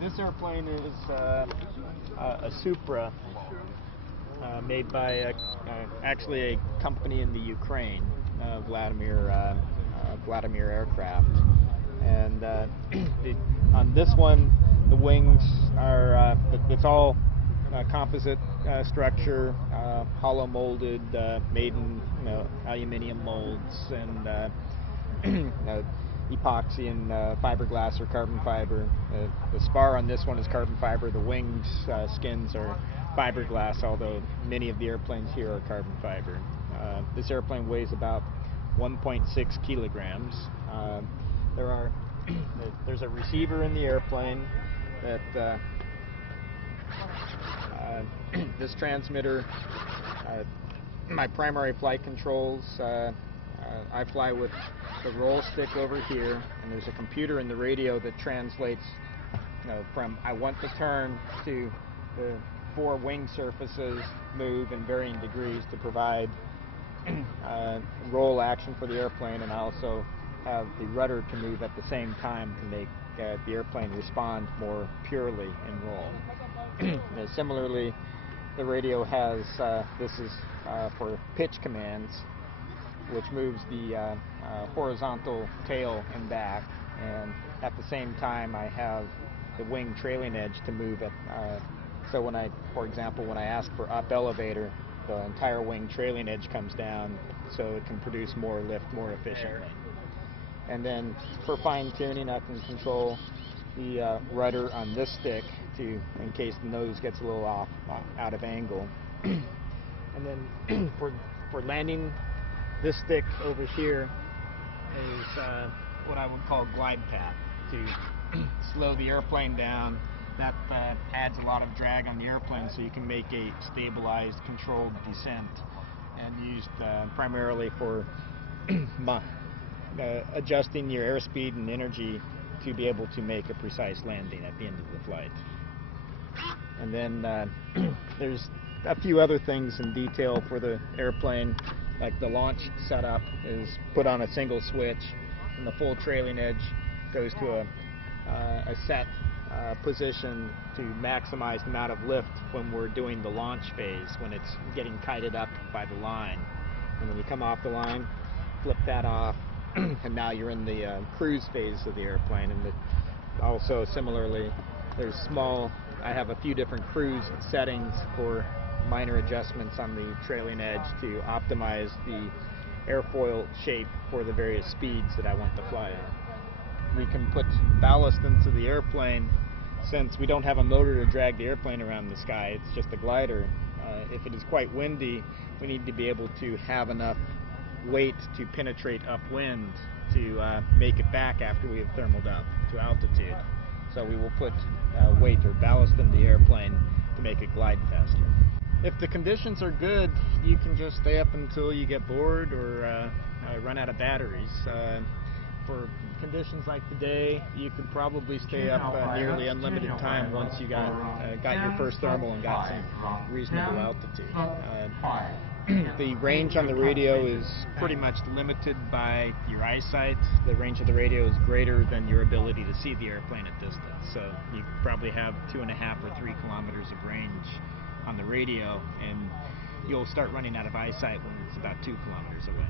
This airplane is a Supra made by actually a company in the Ukraine, Vladimir Aircraft. And on this one, the wings are, it's all composite structure, hollow molded, made in aluminum molds, and epoxy and fiberglass or carbon fiber. The spar on this one is carbon fiber. The wings skins are fiberglass, although many of the airplanes here are carbon fiber. This airplane weighs about 1.6 kilograms. There's a receiver in the airplane that this transmitter, my primary flight controls, I fly with the roll stick over here, and there's a computer in the radio that translates from I want to turn to the 4 wing surfaces move in varying degrees to provide roll action for the airplane, and I also have the rudder to move at the same time to make the airplane respond more purely in roll. Similarly, the radio has, this is for pitch commands, which moves the horizontal tail and back, and at the same time I have the wing trailing edge to move it. So when for example, when I ask for up elevator, the entire wing trailing edge comes down so it can produce more lift more efficiently. And then for fine tuning, I can control the rudder on this stick in case the nose gets a little out of angle. And then for landing, this stick over here is what I would call glide path to slow the airplane down. That adds a lot of drag on the airplane, so you can make a stabilized, controlled descent, and used primarily for adjusting your airspeed and energy to be able to make a precise landing at the end of the flight. And then there's a few other things in detail for the airplane, like the launch setup is put on a single switch, and the full trailing edge goes to a set position to maximize the amount of lift when we're doing the launch phase, when it's getting kited up by the line. And when you come off the line, flip that off, and now you're in the cruise phase of the airplane. And also similarly, I have a few different cruise settings for minor adjustments on the trailing edge to optimize the airfoil shape for the various speeds that I want to fly at. We can put ballast into the airplane. Since we don't have a motor to drag the airplane around the sky, it's just a glider. If it is quite windy, we need to be able to have enough weight to penetrate upwind to make it back after we have thermaled up to altitude. So we will put weight or ballast in the airplane to make it glide faster. If the conditions are good, you can just stay up until you get bored or run out of batteries. For conditions like today, you could probably stay up nearly unlimited time once you got your first thermal and got some reasonable altitude. The range on the radio is pretty much limited by your eyesight. The range of the radio is greater than your ability to see the airplane at distance. So you probably have 2.5 or 3 kilometers of range on the radio, and you'll start running out of eyesight when it's about 2 kilometers away.